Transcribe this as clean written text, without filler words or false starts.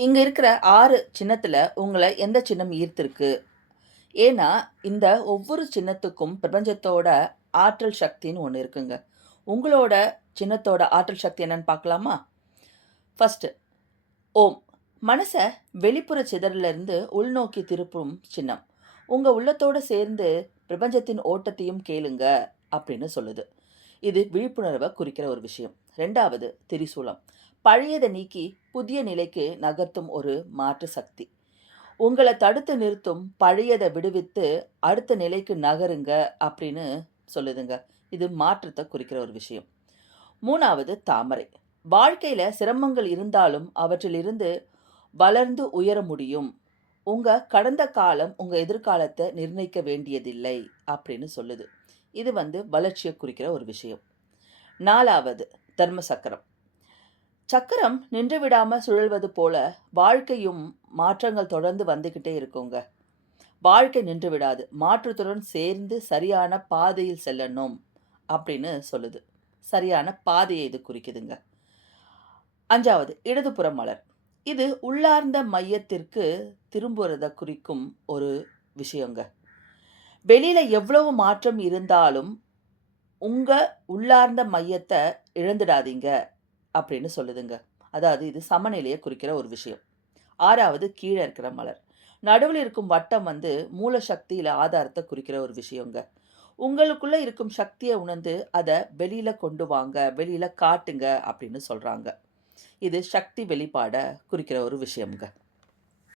இங்க இருக்கிற 6 சின்னத்துல உங்கள எந்த சின்னம் ஈர்த்திருக்கு? ஏன்னா, இந்த ஒவ்வொரு சின்னத்துக்கும் பிரபஞ்சத்தோட ஆற்றல் சக்தின்னு ஒண்ணு இருக்குங்க. உங்களோட சின்னத்தோட ஆற்றல் சக்தி என்னன்னு பார்க்கலாமா? ஃபர்ஸ்ட்டு ஓம். மனச வெளிப்புற சிதறலிருந்து உள்நோக்கி திருப்பும் சின்னம். உங்க உள்ளத்தோட சேர்ந்து பிரபஞ்சத்தின் ஓட்டத்தையும் கேளுங்க அப்படின்னு சொல்லுது. இது விழிப்புணர்வ குறிக்கிற ஒரு விஷயம். 2வது திரிசூலம். பழையத நீக்கி புதிய நிலைக்கு நகர்த்தும் ஒரு மாற்று சக்தி. உங்கள தடுத்து நிறுத்தும் பழையத விடுவித்து அடுத்த நிலைக்கு நகருங்க அப்படின்னு சொல்லுதுங்க. இது மாற்றத்த குறிக்கிற ஒரு விஷயம். 3வது தாமரை. வாழ்க்கையில சிரமங்கள் இருந்தாலும் அவற்றிலிருந்து வளர்ந்து உயர முடியும். உங்க கடந்த காலம் உங்க எதிர்காலத்த நிர்ணயிக்க வேண்டியதில்லை அப்படின்னு சொல்லுது. இது வளர்ச்சிய குறிக்கிற ஒரு விஷயம். 4வது தர்ம சக்கரம். சக்கரம் நின்று விடாம சுழல்வது போல வாழ்க்கையும் மாற்றங்கள் தொடர்ந்து வந்துகிட்டே இருக்குங்க. வாழ்க்கை நின்று விடாது. மாற்றத்துடன் சேர்ந்து சரியான பாதையில் செல்லணும் அப்படின்னு சொல்லுது. சரியான பாதையை இது குறிக்குதுங்க. 5வது இடதுபுற மலர். இது உள்ளார்ந்த மையத்திற்கு திரும்புறத குறிக்கும் ஒரு விஷயங்க. வெளியில எவ்வளவு மாற்றம் இருந்தாலும், உங்க உள்ளார்ந்த மையத்த இழந்துடாதீங்க அப்படின்னு சொல்லுதுங்க. அதாவது இது சமநிலைய குறிக்கிற ஒரு விஷயம். 6வது கீழ இருக்கிற மலர். நடுவுல இருக்கும் வட்டம் மூல சக்தி இல்ல ஆதாரத்த குறிக்கிற ஒரு விஷயங்க. உங்களுக்குள்ள இருக்கும் சக்திய உணர்ந்து அத வெளியில கொண்டு வாங்க, வெளியில காட்டுங்க அப்படின்னு சொல்றாங்க. இது சக்தி வெளிப்பாட குறிக்கிற ஒரு விஷயம்ங்க.